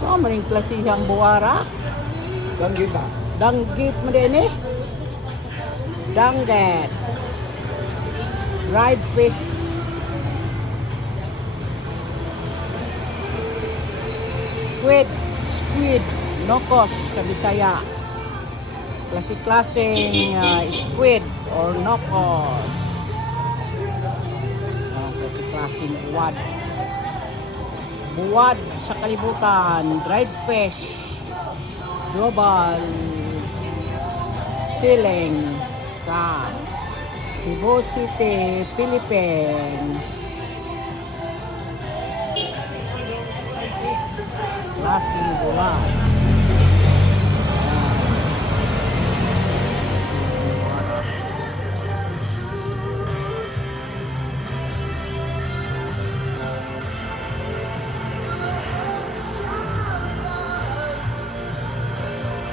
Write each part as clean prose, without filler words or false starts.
So, maling klasihang buwara. Danggit na. Danggit mo din eh. Danggit. Dried fish. Squid. Nokos sa Bisaya. Klase-klaseng squid or nokos. Klase-klaseng buwad. Buwad sa kalibutan. Dried fish. Global Siling sa Cebu City, Philippines. Klaseng buwad.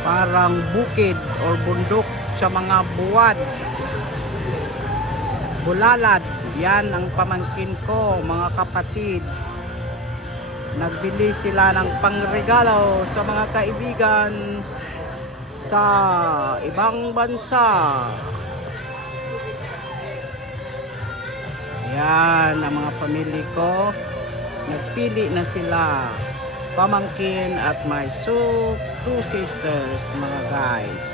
Parang bukid or bundok sa mga buwad. Bulalad, yan ang pamangkin ko, mga kapatid. Nagbili sila ng pangregalo sa mga kaibigan sa ibang bansa. Yan ang mga pamilya ko. Nagpili na sila. Pamangkin at my two sisters, mga guys.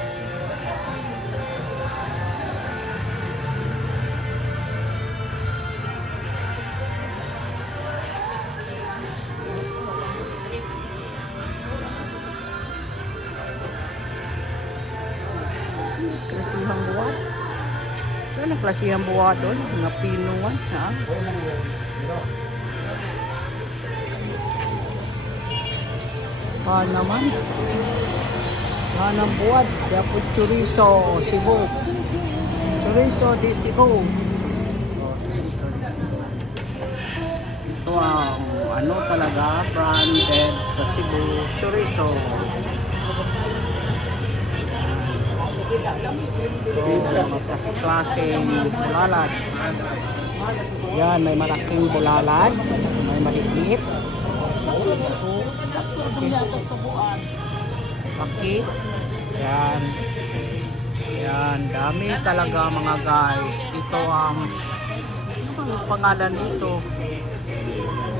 Klasihang buwad. Saan ang klasihang buwad doon? Mga pinuan, ha? Naman. Ng buwad. Dapat chorizo, Cebu. Chorizo de Cebu. Ito ang ano talaga, branded sa Cebu. Chorizo. So, klaseng bulalad. Yan, may malaking bulalad. May maliit. Paki. Yan. Yan. Dami talaga mga guys. Ito ang pangalan nito.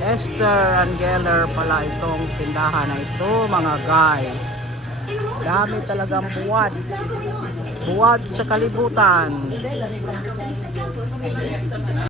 Esther and Geller pala itong tindahan na ito mga guys. Dami talagang buwad. Buwad sa kalibutan.